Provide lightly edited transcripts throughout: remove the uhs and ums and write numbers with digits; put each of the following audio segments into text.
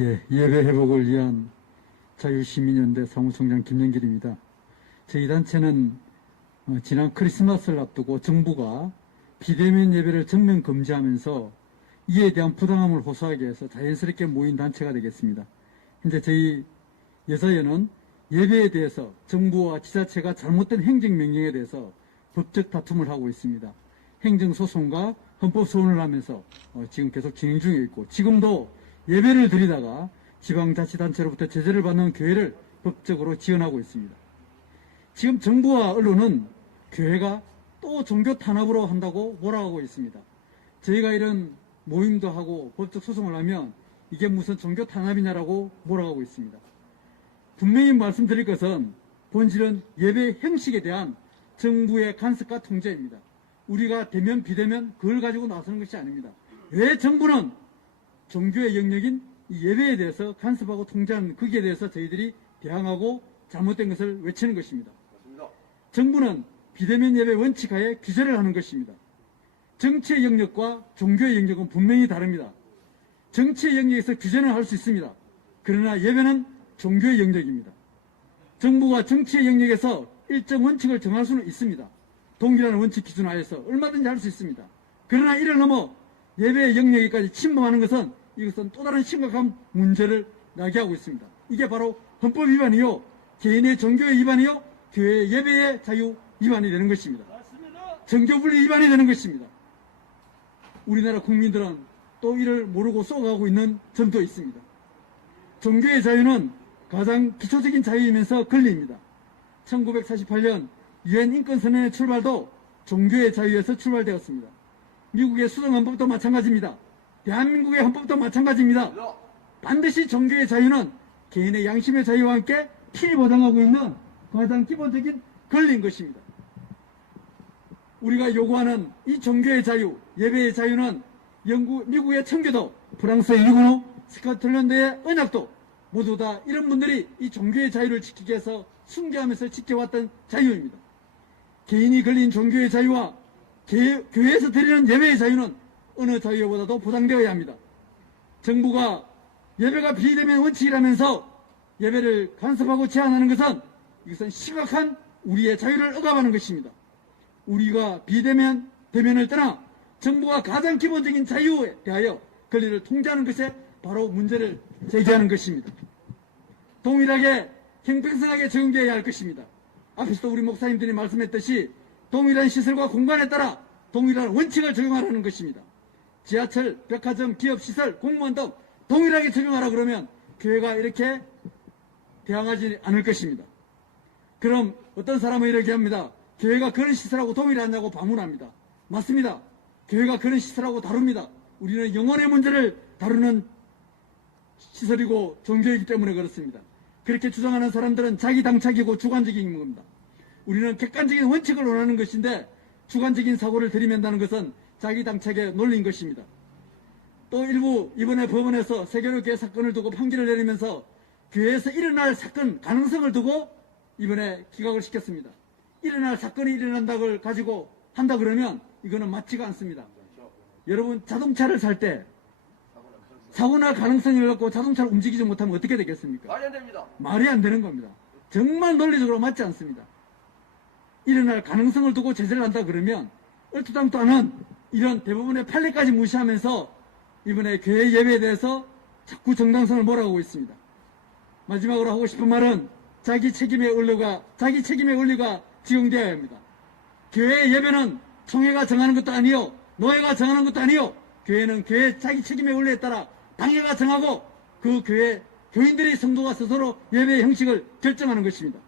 예, 예배 회복을 위한 자유시민연대 사무총장 김영길입니다. 저희 단체는 지난 크리스마스를 앞두고 정부가 비대면 예배를 전면 금지하면서 이에 대한 부당함을 호소하기 위해서 자연스럽게 모인 단체가 되겠습니다. 현재 저희 여사연은 예배에 대해서 정부와 지자체가 잘못된 행정명령에 대해서 법적 다툼을 하고 있습니다. 행정소송과 헌법소원을 하면서 지금 계속 진행 중에 있고, 지금도 예배를 드리다가 지방자치단체로부터 제재를 받는 교회를 법적으로 지원하고 있습니다. 지금 정부와 언론은 교회가 또 종교 탄압으로 한다고 몰아가고 있습니다. 저희가 이런 모임도 하고 법적 소송을 하면 이게 무슨 종교 탄압이냐라고 몰아가고 있습니다. 분명히 말씀드릴 것은 본질은 예배 형식에 대한 정부의 간섭과 통제입니다. 우리가 대면 비대면 그걸 가지고 나서는 것이 아닙니다. 왜 정부는 종교의 영역인 예배에 대해서 간섭하고 통제하는 거기에 대해서 저희들이 대항하고 잘못된 것을 외치는 것입니다. 맞습니다. 정부는 비대면 예배 원칙하에 규제를 하는 것입니다. 정치의 영역과 종교의 영역은 분명히 다릅니다. 정치의 영역에서 규제는 할 수 있습니다. 그러나 예배는 종교의 영역입니다. 정부가 정치의 영역에서 일정 원칙을 정할 수는 있습니다. 동일한 원칙 기준 하에서 얼마든지 할 수 있습니다. 그러나 이를 넘어 예배의 영역에까지 침범하는 것은 이것은 또 다른 심각한 문제를 야기하고 있습니다. 이게 바로 헌법 위반이요, 개인의 종교의 위반이요, 교회의 예배의 자유 위반이 되는 것입니다. 정교분리 위반이 되는 것입니다. 우리나라 국민들은 또 이를 모르고 쏘가고 있는 점도 있습니다. 종교의 자유는 가장 기초적인 자유이면서 권리입니다. 1948년 유엔 인권선언의 출발도 종교의 자유에서 출발되었습니다. 미국의 수정헌법도 마찬가지입니다. 대한민국의 헌법도 마찬가지입니다. 반드시 종교의 자유는 개인의 양심의 자유와 함께 필히 보장하고 있는 가장 기본적인 권리인 것입니다. 우리가 요구하는 이 종교의 자유, 예배의 자유는 미국의 청교도, 프랑스의 일군호, 스코틀랜드의 언약도 모두 다 이런 분들이 이 종교의 자유를 지키기 위해서 순교하면서 지켜왔던 자유입니다. 개인이 걸린 종교의 자유와 교회에서 드리는 예배의 자유는 어느 자유보다도 보장되어야 합니다. 정부가 예배가 비대면 원칙이라면서 예배를 간섭하고 제한하는 것은 이것은 심각한 우리의 자유를 억압하는 것입니다. 우리가 비대면, 대면을 떠나 정부가 가장 기본적인 자유에 대하여 권리를 통제하는 것에 바로 문제를 제기하는 것입니다. 동일하게 형평성하게 적용되어야 할 것입니다. 앞에서도 우리 목사님들이 말씀했듯이 동일한 시설과 공간에 따라 동일한 원칙을 적용하라는 것입니다. 지하철, 백화점, 기업시설, 공무원 등 동일하게 적용하라 그러면 교회가 이렇게 대항하지 않을 것입니다. 그럼 어떤 사람은 이렇게 합니다. 교회가 그런 시설하고 동일하냐고 반문합니다. 맞습니다. 교회가 그런 시설하고 다릅니다. 우리는 영혼의 문제를 다루는 시설이고 종교이기 때문에 그렇습니다. 그렇게 주장하는 사람들은 자기 당착이고 주관적인 겁니다. 우리는 객관적인 원칙을 원하는 것인데 주관적인 사고를 들이맨다는 것은 자기 당착의 논리인 것입니다. 또 일부 이번에 법원에서 세계로교회 사건을 두고 판결을 내리면서 교회에서 일어날 사건 가능성을 두고 이번에 기각을 시켰습니다. 일어날 사건이 일어난다고 가지고 한다 그러면 이거는 맞지가 않습니다. 여러분 자동차를 살 때 사고날 가능성을 갖고 자동차를 움직이지 못하면 어떻게 되겠습니까? 말이 안 됩니다. 말이 안 되는 겁니다. 정말 논리적으로 맞지 않습니다. 일어날 가능성을 두고 제재를 한다 그러면 얼토당토 않은 이런 대부분의 판례까지 무시하면서 이번에 교회 예배에 대해서 자꾸 정당성을 몰아가고 있습니다. 마지막으로 하고 싶은 말은 자기 책임의 원리가 적용되어야 합니다. 교회 예배는 총회가 정하는 것도 아니요, 노회가 정하는 것도 아니요, 교회는 교회 자기 책임의 원리에 따라 당회가 정하고 그 교회 교인들이 성도가 스스로 예배의 형식을 결정하는 것입니다.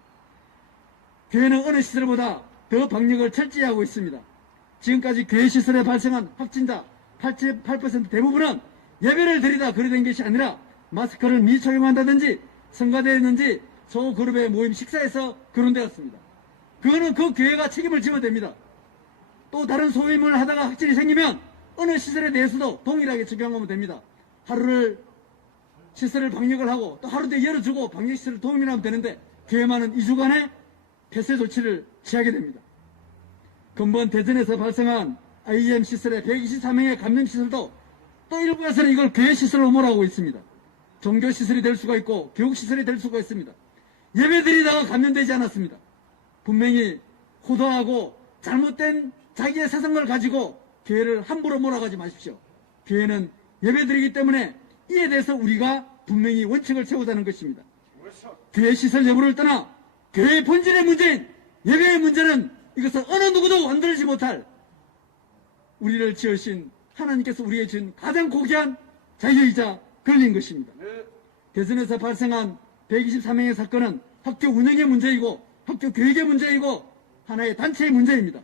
교회는 어느 시설보다 더 방역을 철저히 하고 있습니다. 지금까지 교회 시설에 발생한 확진자 88% 대부분은 예배를 드리다 거래된 것이 아니라 마스크를 미착용한다든지 성가대였는지 소그룹의 모임 식사에서 거론되었습니다. 그거는 그 교회가 책임을 지어야 됩니다. 또 다른 소임을 하다가 확진이 생기면 어느 시설에 대해서도 동일하게 적용하면 됩니다. 하루를 시설을 방역을 하고 또 하루 뒤에 열어주고 방역시설을 도움이라면 되는데 교회만은 2주간의 폐쇄 조치를 취하게 됩니다. 근본 대전에서 발생한 IEM 시설의 123명의 감염시설도 또 일부에서는 이걸 교회 시설로 몰아오고 있습니다. 종교시설이 될 수가 있고 교육시설이 될 수가 있습니다. 예배드리다가 감염되지 않았습니다. 분명히 호도하고 잘못된 자기의 세상을 가지고 교회를 함부로 몰아가지 마십시오. 교회는 예배드리기 때문에 이에 대해서 우리가 분명히 원칙을 세우자는 것입니다. 교회 시설 여부를 떠나 교회의 본질의 문제인 예배의 문제는 이것은 어느 누구도 만들지 못할 우리를 지으신 하나님께서 우리에게 준 가장 고귀한 자유이자 권리인 것입니다. 대선에서 발생한 123명의 사건은 학교 운영의 문제이고 학교 교육의 문제이고 하나의 단체의 문제입니다.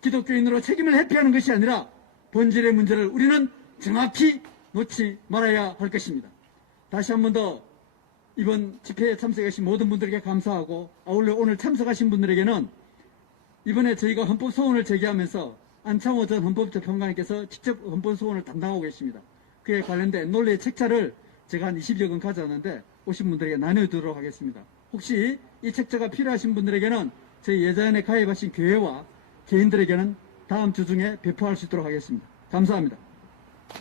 기독교인으로 책임을 회피하는 것이 아니라 본질의 문제를 우리는 정확히 놓지 말아야 할 것입니다. 다시 한 번 더 이번 집회에 참석하신 모든 분들에게 감사하고 아울러 오늘 참석하신 분들에게는 이번에 저희가 헌법소원을 제기하면서 안창호 전 헌법재판관님께서 직접 헌법소원을 담당하고 계십니다. 그에 관련된 논리의 책자를 제가 한 20여 권 가져왔는데 오신 분들에게 나눠드리도록 하겠습니다. 혹시 이 책자가 필요하신 분들에게는 저희 예전에 가입하신 교회와 개인들에게는 다음 주 중에 배포할 수 있도록 하겠습니다. 감사합니다.